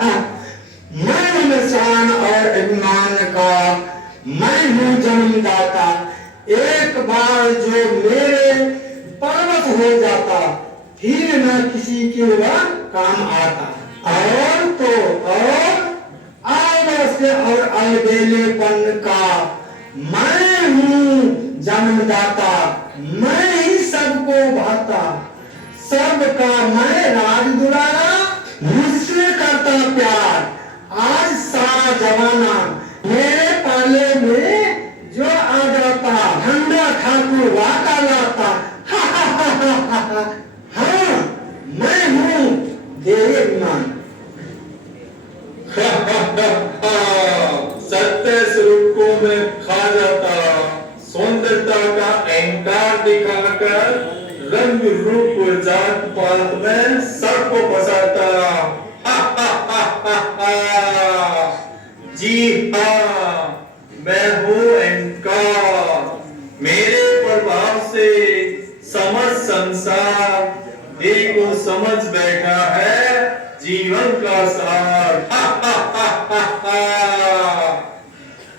मैं हूँ शान और अभिमान का, मैं हूँ जन्मदाता। एक बार जो मेरे पर्वत हो जाता, फिर न किसी के वह काम आता। और तो और आलस्य और अलबेलेपन का, मैं हूँ जन्मदाता, मैं ही सबको भाता। सबका मैं राज दुलारा, मुझसे करता प्यार। आज सारा जमाना मेरे पाले में जो आ जाता, ठंडा ठाकुर वाका लाता। हाँ, मैं हूँ देवी अभिमान। सत्य स्वरूप को मैं खा जाता, सौंदर्यता का अहंकार दिखाकर रंग रूप जात पात में सबको फंसाता। जी हाँ, मैं हूँ अहंकार। मेरे प्रभाव से समझ संसार देखो समझ बैठा है जीवन का सार।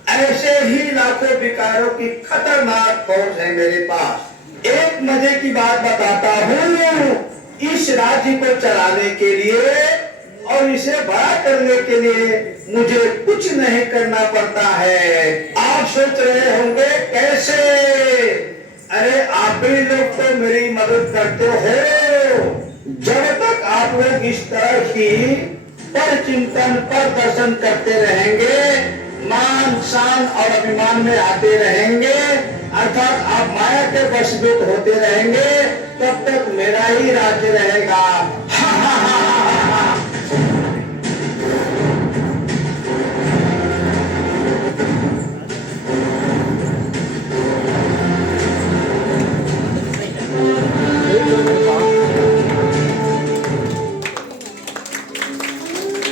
ऐसे ही लाखों विकारों की खतरनाक फौज है मेरे पास। एक मजे की बात बताता हूँ, इस राज्य को चलाने के लिए और इसे बड़ा करने के लिए मुझे कुछ नहीं करना पड़ता है। आप सोच रहे होंगे कैसे? अरे आप भी लोग तो मेरी मदद करते हो। जब तक आप लोग इस तरह की पर चिंतन पर दर्शन करते रहेंगे, मान शान और अभिमान में आते रहेंगे, अर्थात आप माया के वशीभूत होते रहेंगे, तब तक मेरा ही राज्य रहेगा।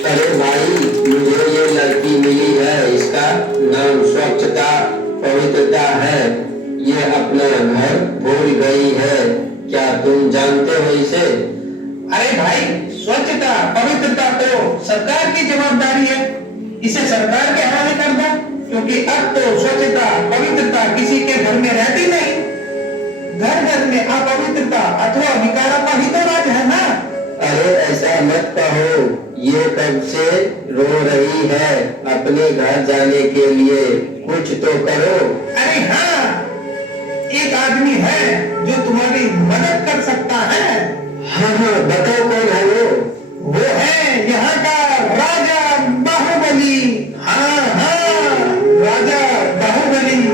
अरे भाई, मुझे ये लड़की मिली है, इसका नाम स्वच्छता पवित्रता है। ये अपना घर भूल गई है, क्या तुम जानते हो इसे? अरे भाई, स्वच्छता पवित्रता तो सरकार की जवाबदारी है, इसे सरकार के हवाले कर दो, क्योंकि अब तो स्वच्छता पवित्रता किसी के घर में रहती नहीं। घर घर में अपवित्रता अथवा विकारों का ही तो राज है ना। अरे ऐसा मत कहो, ये कब से रो रही है अपने घर जाने के लिए, कुछ तो करो। अरे हाँ, एक आदमी है जो तुम्हारी मदद कर सकता है। हाँ हाँ, बताओ कौन है वो है यहाँ का राजा बाहुबली। हाँ हाँ, राजा बाहुबली।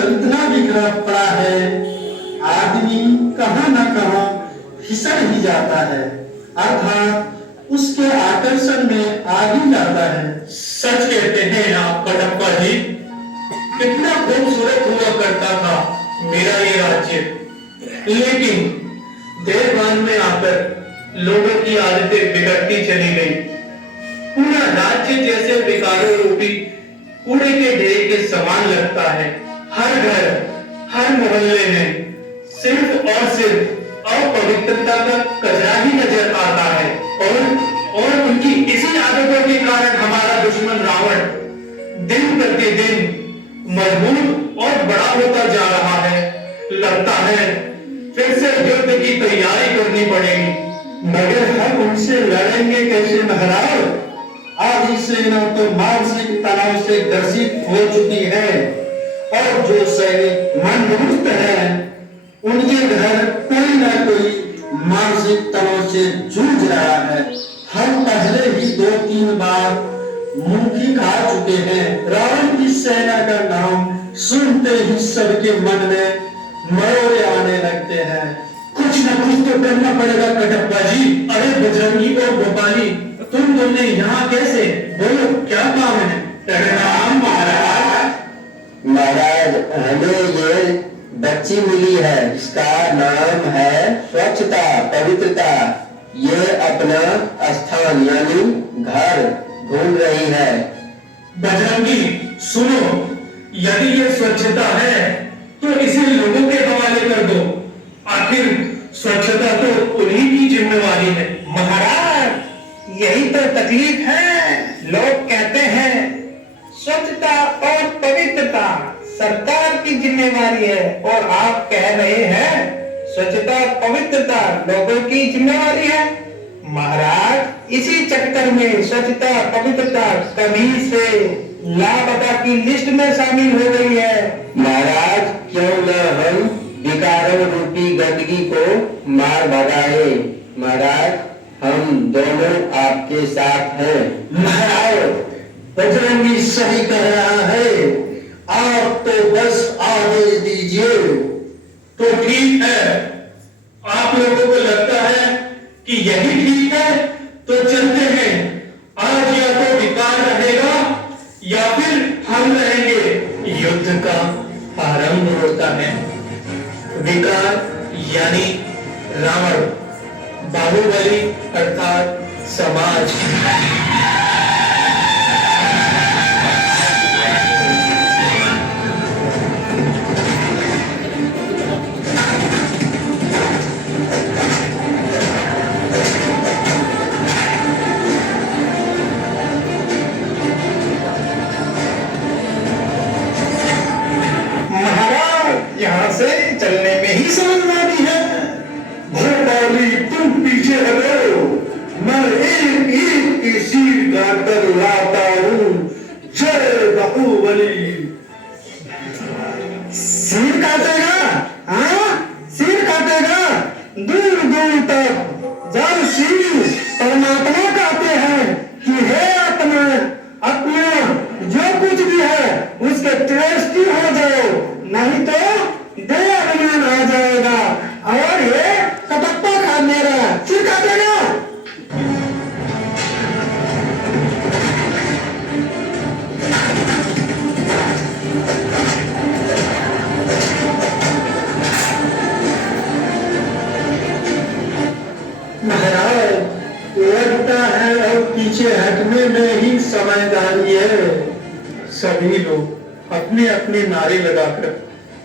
इतना बिखरा पड़ा है, आदमी कहाँ न कहाँ फिसल ही जाता है, अर्थात उसके आकर्षण में आ ही जाता है। सच कहते हैं आप कटप्पा जी, कितना खूबसूरत हुआ करता था मेरा ये राज्य, लेकिन देवगान में आकर लोगों की आदतें बिगड़ती चली गई। पूरा राज्य जैसे विकारों रूपी कूड़े के ढेर के समान लगता है। हर घर, हर मोहल्ले में सिर्फ और सिर्फ अपवित्रता का कचरा ही नजर आता है। और उनकी इसी आदतों के कारण हमारा दुश्मन रावण दिन प्रतिदिन मजबूत और बड़ा होता जा रहा है। लगता है फिर से युद्ध की तैयारी करनी पड़ेगी। मगर हम उनसे लड़ेंगे कैसे महाराज? आधी सेना तो मानसिक तनाव से ग्रसित हो चुकी है, और जो सैनिक मंदरुस्त हैं, उनके घर कोई ना कोई मानसिक तनाव से जूझ रहा है। हम पहले ही 2-3 बार मुंह खा चुके हैं। रावण की सेना का नाम सुनते ही सबके मन में मरोड़े आने लगते तो करना पड़ेगा कटप्पा जी। अरे बजरंगी और गोपाली, तुम दोनों यहाँ कैसे? बोलो क्या काम है? प्रणाम महाराज। महाराज, हमें ये बच्ची मिली है, इसका नाम है स्वच्छता पवित्रता। ये अपना स्थान यानी घर ढूंढ रही है। बजरंगी सुनो, यदि ये स्वच्छता है तो इसे लोगों के हवाले कर दो। आखिर स्वच्छता तो उन्हीं की जिम्मेवारी है। महाराज, यही तो तकलीफ है। लोग कहते हैं स्वच्छता और पवित्रता सरकार की जिम्मेवारी है, और आप कह रहे हैं स्वच्छता पवित्रता लोगों की जिम्मेवारी है। महाराज, इसी चक्कर में स्वच्छता पवित्रता कभी से लापता की लिस्ट में शामिल हो गई है। महाराज, क्यों न हम विकारों रूपी गंदगी को मार भगाए। महाराज, हम दोनों आपके साथ हैं। महाराज, बजरंगी सही कह रहा है, आप तो बस आदेश दीजिए। तो ठीक है, आप लोगों को लगता है कि यही ठीक है तो चलते हैं। आज या तो विकार रहेगा या फिर हम रहेंगे। युद्ध का आरंभ होता है। विकार यानी रावण, बाहुबली अर्थात समाज। महाराज, यहाँ से चलने में ही समझदारी है। भोपाली, तुम पीछे हटो, मैं एक एक की सिर काटकर लाता हूँ। जय बाहुबली। सिर काटेगा? हाँ, सिर काटेगा। दूर दूर तक जब शिव परमात्मा कहते हैं कि हे आत्मा, अपना जो कुछ भी है उसके ट्रस्टी हो जाओ, नहीं तो दे अभिमान आ जाएगा। और ये कटप्पा खाने का सिर काटेगा। महाराज, लगता है अब पीछे हटने में ही समझदारी है। सभी लोग अपने अपने नारे लगाकर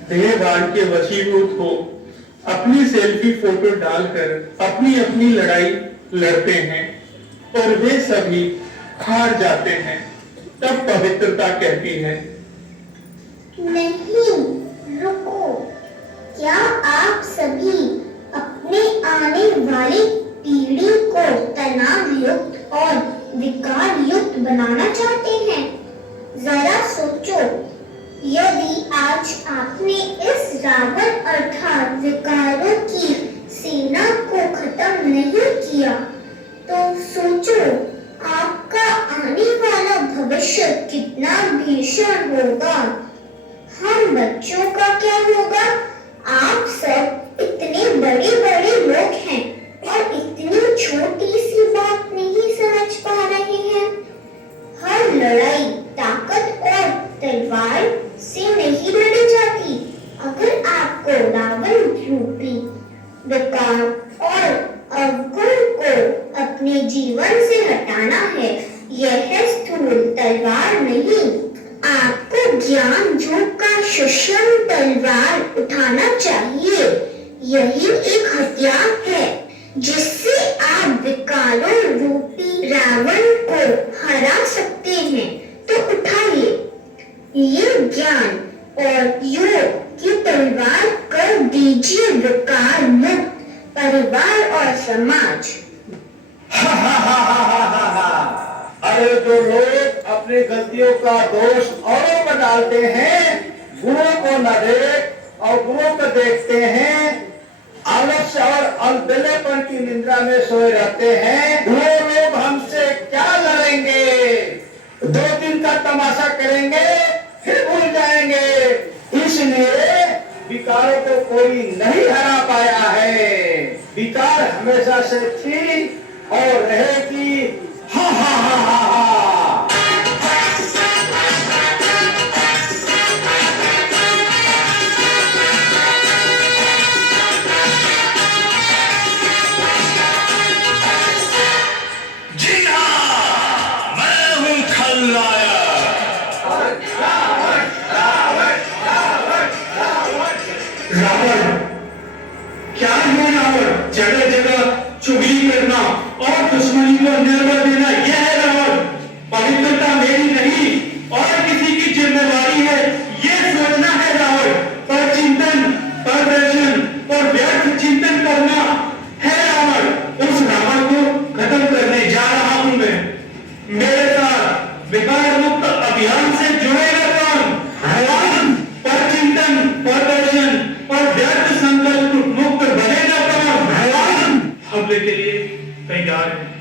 देहबान के वशीभूत हो अपनी सेल्फी फोटो डालकर अपनी अपनी लड़ाई लड़ते हैं और वे सभी हार जाते हैं। तब पवित्रता कहती है, नहीं, रुको। क्या आप सभी अपने आने वाली पीढ़ी को तनाव युक्त और विकार युक्त बनाना चाहते हैं? जरा सोचो, यदि आज आपने इस रावण अर्थात विकारों की सेना को खत्म नहीं किया, तो सोचो आपका आने वाला भविष्य कितना भीषण होगा। हम बच्चों का क्या होगा? आप सब इतने बड़े बड़े लोग हैं और इतनी छोटी सी बात नहीं समझ पा रहे हैं। हर लड़ाई ताकत और तलवार से नहीं लड़ी जाती। अगर आपको रावण रूपी विकार और अवगुण को अपने जीवन से हटाना है, यह स्थूल तलवार नहीं, आपको ज्ञान योग का सुषम तलवार उठाना चाहिए। यही एक हथियार है जिससे आप विकारों रूपी रावण को हरा सकते हैं। तो उठाइए ये ज्ञान और योग की तलवार कर दीजिए विकार मुक्त परिवार और समाज। अरे जो लोग अपनी गलतियों का दोष औरों पर डालते हैं, गुणों को न देख और गुणों को देखते हैं, आलस्य और अलबेलेपन की निंदा में सोए रहते हैं, वो लोग हमसे क्या लड़ेंगे? 2 दिन का तमाशा करेंगे फिर भूल जाएंगे। इसलिए विकारों को कोई नहीं हरा पाया है। विकार हमेशा से थी और रहेगी। हा हा हा हा हा। जी हाँ, मैं हूँ खलनायक। रावण, क्या है रावण? जगह जगह चुगली करना और दुश्मनी को निर्भर देना, यह है रावण। पवित्रता मेरी नहीं और किसी की जिम्मेवारी है, ये सोचना है रावण। पर चिंतन, प्रदर्शन और व्यर्थ चिंतन करना है रावण। उस रावण को खत्म करने जा रहा हूं मैं। मेरे साथ विकार मुक्त अभियान से जुड़ेगा कौन? रावण। पर चिंतन, प्रदर्शन और व्यर्थ संकल्प मुक्त बनेगा कौन? रावण। हमले के लिए तैयार है।